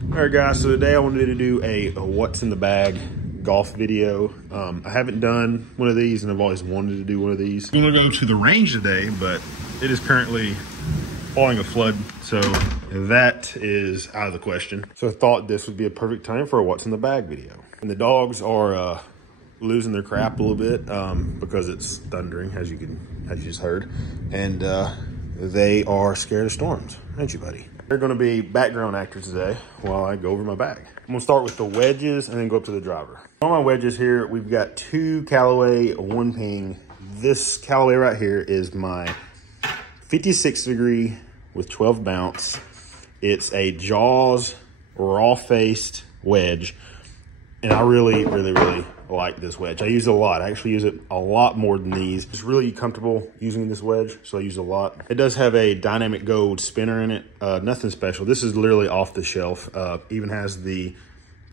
All right, guys, so today I wanted to do a what's in the bag golf video. I haven't done one of these, and I've always wanted to do one of these. I'm gonna go to the range today, but it is currently falling a flood, so that is out of the question. So I thought this would be a perfect time for a what's in the bag video. And the dogs are losing their crap a little bit because it's thundering, as you just heard, and they are scared of storms, aren't you, buddy? They're gonna be background actors today while I go over my bag. I'm gonna start with the wedges and then go up to the driver. On my wedges here, we've got two Callaway, one ping. This Callaway right here is my 56 degree with 12 bounce. It's a Jaws raw-faced wedge, and I really like this wedge. I use it a lot. I actually use it a lot more than these. It's really comfortable using this wedge, so I use it a lot. It does have a dynamic gold spinner in it. Nothing special. This is literally off the shelf. Even has the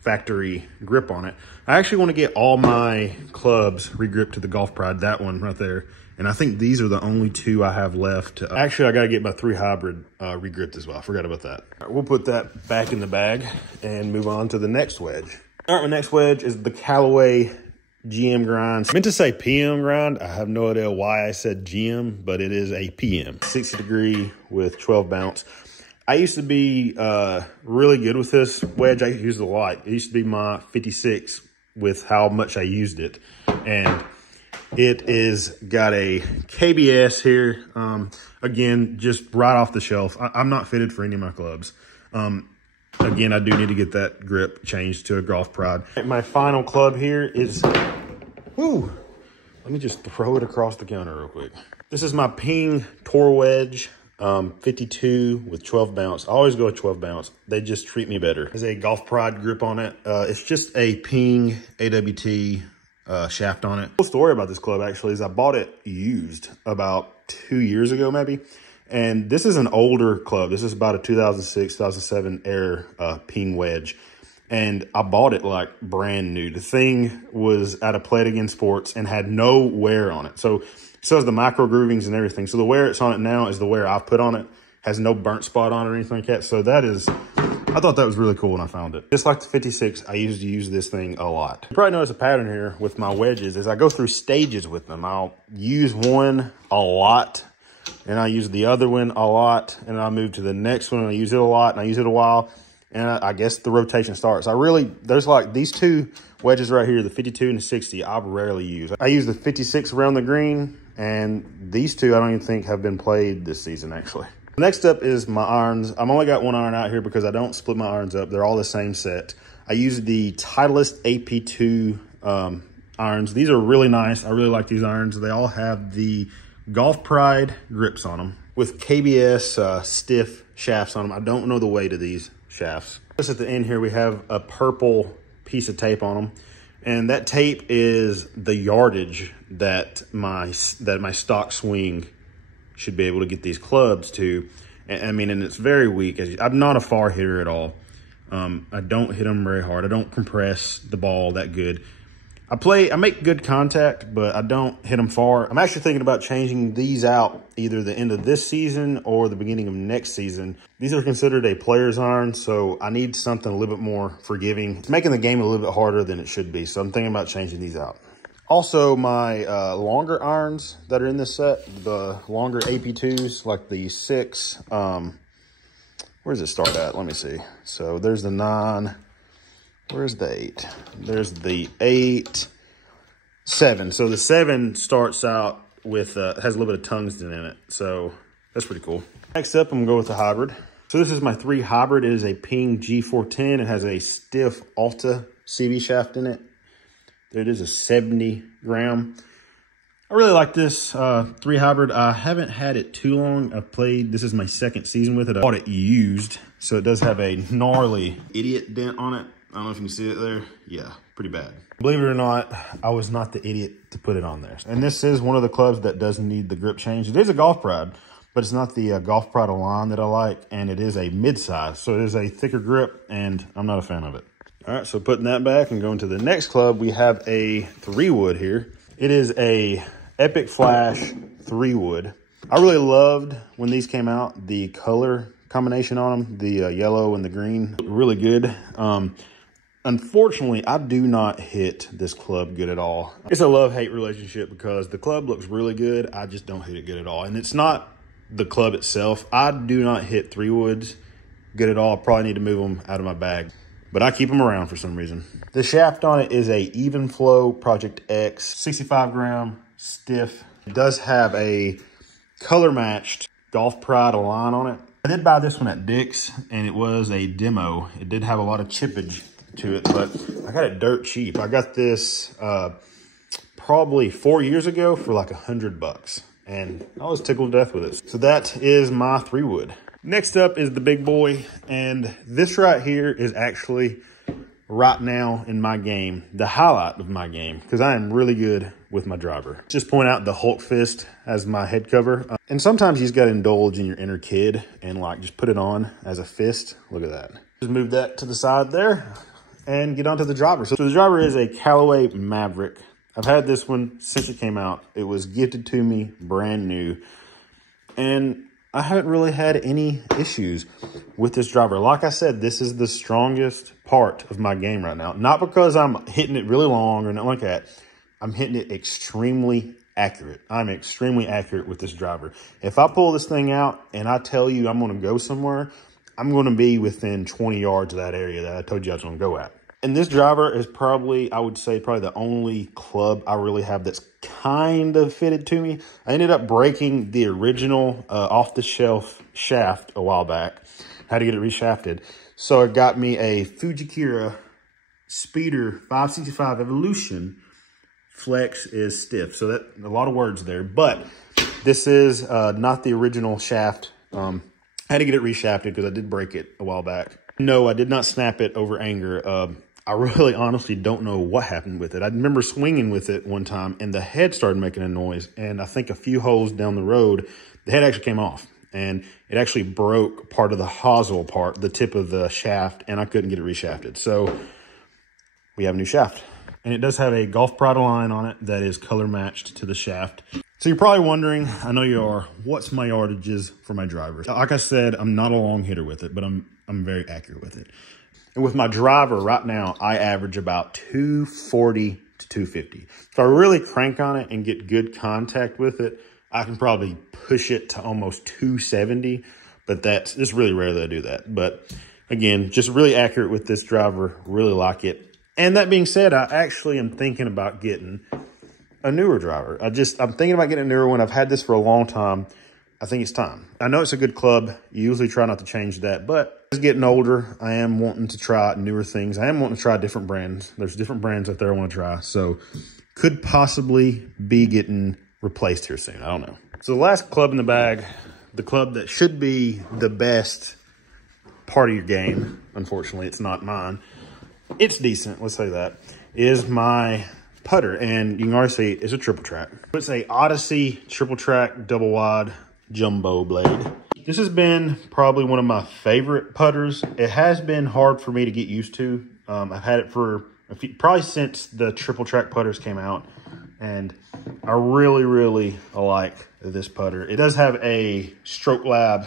factory grip on it. I actually want to get all my clubs re-gripped to the Golf Pride, that one right there. And I think these are the only two I have left. Actually, I got to get my 3 Hybrid re-gripped as well. I forgot about that. All right, we'll put that back in the bag and move on to the next wedge. All right, my next wedge is the Callaway GM grind. I meant to say PM grind. I have no idea why I said GM, but it is a PM. 60 degree with 12 bounce. I used to be really good with this wedge. I used it a lot. It used to be my 56 with how much I used it. And it is got a KBS here. Again, just right off the shelf. I'm not fitted for any of my clubs. Again, I do need to get that grip changed to a Golf Pride. My final club here is, let me just throw it across the counter real quick. This is my Ping Tour Wedge, 52 with 12 bounce. I always go with 12 bounce. They just treat me better. There's a Golf Pride grip on it. It's just a Ping AWT shaft on it. The story about this club actually is I bought it used about 2 years ago maybe. And this is an older club. This is about a 2006, 2007 Air Ping wedge. And I bought it like brand new. The thing was at a Play It Again Sports and had no wear on it. So it still has the micro groovings and everything. So the wear it's on it now is the wear I've put on it. Has no burnt spot on it or anything like that. So that is, I thought that was really cool when I found it. Just like the 56, I used to use this thing a lot. You probably notice a pattern here with my wedges is I go through stages with them. I'll use one a lot, and I use the other one a lot, and I move to the next one, and I use it a lot, and I use it a while, and I guess the rotation starts. There's like these two wedges right here, the 52 and the 60, I rarely use. I use the 56 around the green, and these two I don't even think have been played this season, actually. Next up is my irons. I've only got one iron out here because I don't split my irons up. They're all the same set. I use the Titleist AP2 irons. These are really nice. I really like these irons. They all have the Golf Pride grips on them with KBS stiff shafts on them. I don't know the weight of these shafts. Just at the end here, we have a purple piece of tape on them. And that tape is the yardage that my stock swing should be able to get these clubs to. And it's very weak. I'm not a far hitter at all. I don't hit them very hard. I don't compress the ball that good. I make good contact, but I don't hit them far. I'm actually thinking about changing these out either the end of this season or the beginning of next season. These are considered a player's iron, so I need something a little bit more forgiving. It's making the game a little bit harder than it should be, so I'm thinking about changing these out. Also, my longer irons that are in this set, the longer AP2s, like the 6, where does it start at? Let me see. So there's the 9. Where's the 8? There's the 8, 7. So the 7 starts out with, has a little bit of tungsten in it. So that's pretty cool. Next up, I'm gonna go with the Hybrid. So this is my 3 Hybrid. It is a Ping G410. It has a stiff Alta CV shaft in it. It is a 70 gram. I really like this 3 Hybrid. I haven't had it too long. This is my second season with it. I bought it used. So it does have a gnarly idiot dent on it. I don't know if you can see it there. Yeah, pretty bad. Believe it or not, I was not the idiot to put it on there. And this is one of the clubs that doesn't need the grip change. It is a Golf Pride, but it's not the Golf Pride Elan that I like. And it is a mid-size, so it is a thicker grip, and I'm not a fan of it. All right, so putting that back and going to the next club, we have a 3-wood here. It is a Epic Flash 3-wood. I really loved when these came out, the color combination on them, the yellow and the green. Really good. Unfortunately, I do not hit this club good at all. It's a love-hate relationship because the club looks really good. I just don't hit it good at all. And it's not the club itself. I do not hit 3-woods good at all. I probably need to move them out of my bag, but I keep them around for some reason. The shaft on it is a Even Flow Project X, 65 gram stiff. It does have a color-matched Golf Pride Align on it. I did buy this one at Dick's, and it was a demo. It did have a lot of chippage to it, but I got it dirt cheap. I got this probably 4 years ago for like $100, and I was tickled to death with it. So that is my 3-wood. Next up is the big boy, and this right here is actually right now in my game the highlight of my game because I am really good with my driver. Just point out the Hulk Fist as my head cover, and sometimes you just got to indulge in your inner kid and like just put it on as a fist. Look at that. Just move that to the side there and get onto the driver. So the driver is a Callaway Maverick. I've had this one since it came out. It was gifted to me brand new, and I haven't really had any issues with this driver. Like I said, this is the strongest part of my game right now. Not because I'm hitting it really long or nothing like that. I'm hitting it extremely accurate. I'm extremely accurate with this driver. If I pull this thing out and I tell you I'm going to go somewhere, I'm going to be within 20 yards of that area that I told you I was going to go at. And this driver is probably, I would say, probably the only club I really have that's kind of fitted to me. I ended up breaking the original off-the-shelf shaft a while back. Had to get it reshafted. So it got me a Fujikura Speeder 565 Evolution. Flex is stiff. So that a lot of words there. But this is not the original shaft. I had to get it reshafted because I did break it a while back. No, I did not snap it over anger. I really honestly don't know what happened with it. I remember swinging with it one time and the head started making a noise. And I think a few holes down the road, the head actually came off. And it actually broke part of the hosel part, the tip of the shaft, and I couldn't get it reshafted. So we have a new shaft. And it does have a Golf Pride Align on it that is color matched to the shaft. So you're probably wondering, I know you are, what's my yardages for my driver? Like I said, I'm not a long hitter with it, but I'm very accurate with it. And with my driver right now, I average about 240 to 250. If I really crank on it and get good contact with it, I can probably push it to almost 270, but it's really rare that I do that. But again, just really accurate with this driver, really like it. And that being said, I actually am thinking about getting a newer driver. I'm thinking about getting a newer one. I've had this for a long time. I think it's time. I know it's a good club. You usually try not to change that, but as getting older, I am wanting to try newer things. I am wanting to try different brands. There's different brands out there I want to try. So could possibly be getting replaced here soon. I don't know. So the last club in the bag, the club that should be the best part of your game, unfortunately, it's not mine. It's decent, let's say that, is my putter. And you can already see it's a triple track. It's a Odyssey triple track double wide jumbo blade. This has been probably one of my favorite putters. It has been hard for me to get used to. I've had it for probably since the triple track putters came out, and I really like this putter. It does have a Stroke Lab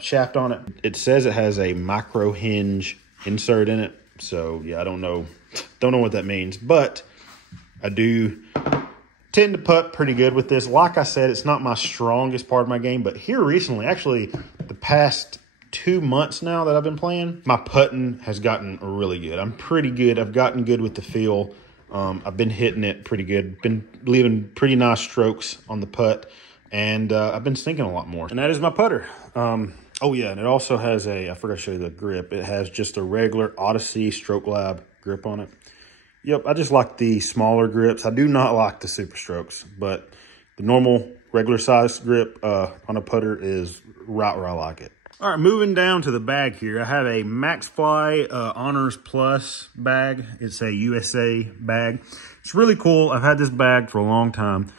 shaft on it. It says it has a micro hinge insert in it. So yeah, I don't know what that means, but I do tend to putt pretty good with this. Like I said, it's not my strongest part of my game, but here recently, actually the past 2 months now that I've been playing, my putting has gotten really good. I'm pretty good. I've gotten good with the feel. I've been hitting it pretty good. Been leaving pretty nice strokes on the putt, and I've been sinking a lot more. And that is my putter. Oh yeah, and it also has I forgot to show you the grip. It has just a regular Odyssey Stroke Lab grip on it. Yep, I just like the smaller grips. I do not like the Super Strokes, but the normal regular size grip on a putter is right where I like it. All right, moving down to the bag here, I have a MaxFly Honors Plus bag. It's a USA bag. It's really cool. I've had this bag for a long time.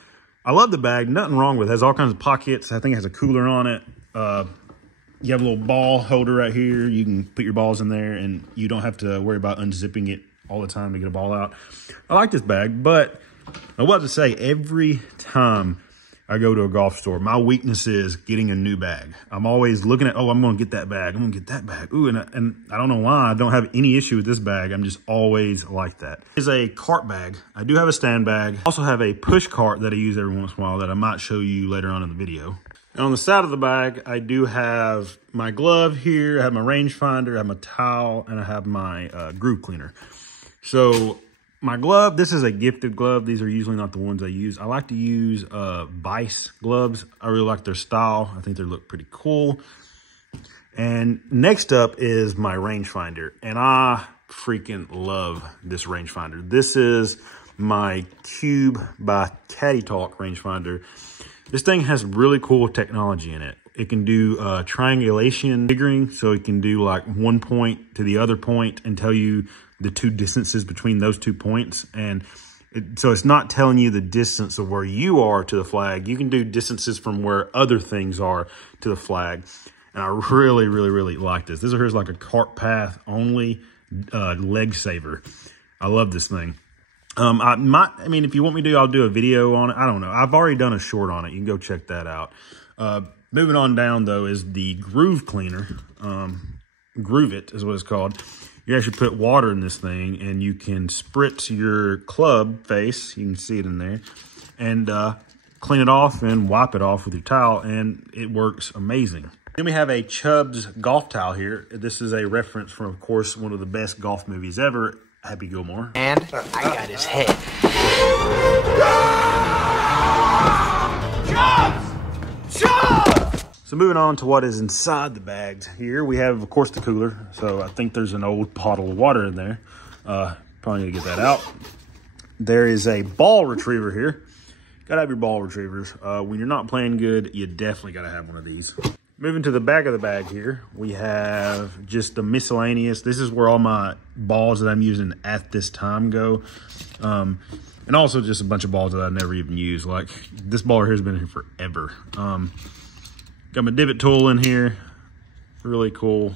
I love the bag. Nothing wrong with it. It has all kinds of pockets. I think it has a cooler on it. You have a little ball holder right here. You can put your balls in there, and you don't have to worry about unzipping it all the time to get a ball out. I like this bag, but I was to say, every time I go to a golf store. My weakness is getting a new bag. I'm always looking at, oh, I'm going to get that bag. I'm going to get that bag. Ooh, and I don't know why. I don't have any issue with this bag. I'm just always like that. It's a cart bag. I do have a stand bag. I also have a push cart that I use every once in a while that I might show you later on in the video. And on the side of the bag, I do have my glove here. I have my rangefinder, I have my towel, and I have my groove cleaner. So my glove, this is a gifted glove. These are usually not the ones I use. I like to use Vice gloves. I really like their style. I think they look pretty cool. And next up is my rangefinder. And I freaking love this rangefinder. This is my Cube by Caddy Talk rangefinder. This thing has really cool technology in it. It can do triangulation figuring, so it can do like one point to the other point and tell you the two distances between those 2 points. And so it's not telling you the distance of where you are to the flag. You can do distances from where other things are to the flag. And I really, really, really like this. This here's like a cart path only leg saver. I love this thing. I mean, if you want me to, I'll do a video on it. I don't know. I've already done a short on it. You can go check that out. Moving on down, though, is the groove cleaner. Groove It is what it's called. You actually put water in this thing, and you can spritz your club face. You can see it in there. And clean it off and wipe it off with your towel, and it works amazing. Then we have a Chubb's golf towel here. This is a reference from, of course, one of the best golf movies ever, Happy Gilmore. And I got his head. So moving on to what is inside the bags here, we have, of course, the cooler. So I think there's an old bottle of water in there. Probably need to get that out. There is a ball retriever here. Gotta have your ball retrievers. When you're not playing good, you definitely gotta have one of these. Moving to the back of the bag here, we have just the miscellaneous. This is where all my balls that I'm using at this time go. And also just a bunch of balls that I never even use. Like this ball here has been here forever. Got my divot tool in here, really cool.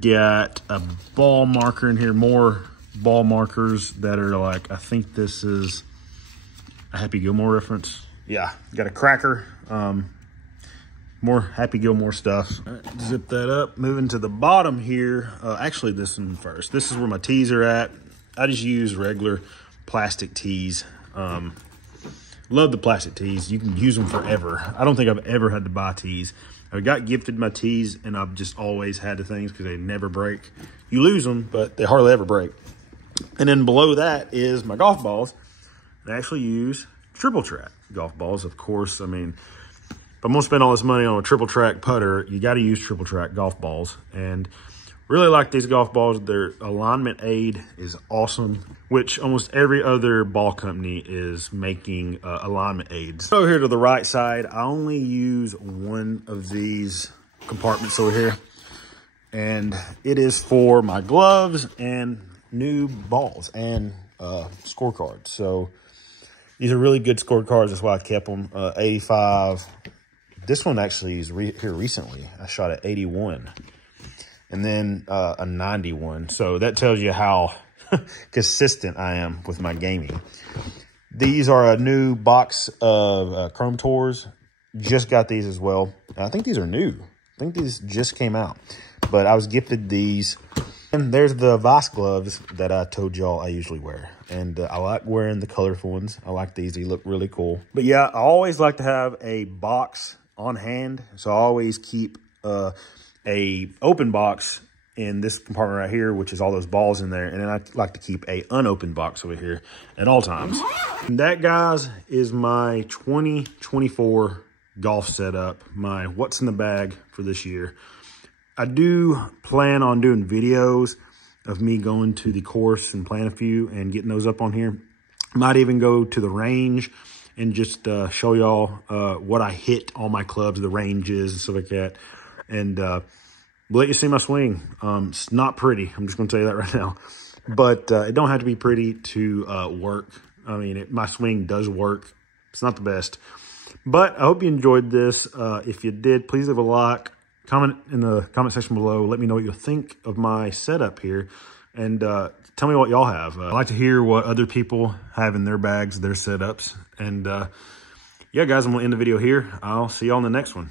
Got a ball marker in here, more ball markers that are like, I think this is a Happy Gilmore reference. Yeah, got a cracker, more Happy Gilmore stuff. All right, zip that up. Moving to the bottom here, actually this one first. This is where my tees are at. I just use regular plastic tees. Love the plastic tees. You can use them forever. I don't think I've ever had to buy tees. I got gifted my tees, and I've just always had the things because they never break. You lose them, but they hardly ever break. And then below that is my golf balls. I actually use triple track golf balls, of course. I mean, if I'm going to spend all this money on a triple track putter, you got to use triple track golf balls. And really like these golf balls. Their alignment aid is awesome, which almost every other ball company is making alignment aids. So here to the right side, I only use one of these compartments over here, and it is for my gloves and new balls and scorecards. So these are really good scorecards. That's why I kept them. 85. This one actually is here recently. I shot at 81. And then a 91. So that tells you how consistent I am with my gaming. These are a new box of Chrome Tours. Just got these as well. I think these are new. I think these just came out. But I was gifted these. And there's the Vice gloves that I told y'all I usually wear. And I like wearing the colorful ones. I like these. They look really cool. But yeah, I always like to have a box on hand. So I always keep a open box in this compartment right here, which is all those balls in there. And then I like to keep a unopened box over here at all times. And that, guys, is my 2024 golf setup, my what's in the bag for this year. I do plan on doing videos of me going to the course and playing a few and getting those up on here. Might even go to the range and just show y'all what I hit on my clubs, the ranges and stuff like that. And let you see my swing. It's not pretty. I'm just going to tell you that right now. But it don't have to be pretty to work. I mean, my swing does work. It's not the best. But I hope you enjoyed this. If you did, please leave a like. Comment in the comment section below. Let me know what you think of my setup here. And tell me what y'all have. I like to hear what other people have in their bags, their setups. And yeah, guys, I'm gonna end the video here. I'll see y'all in the next one.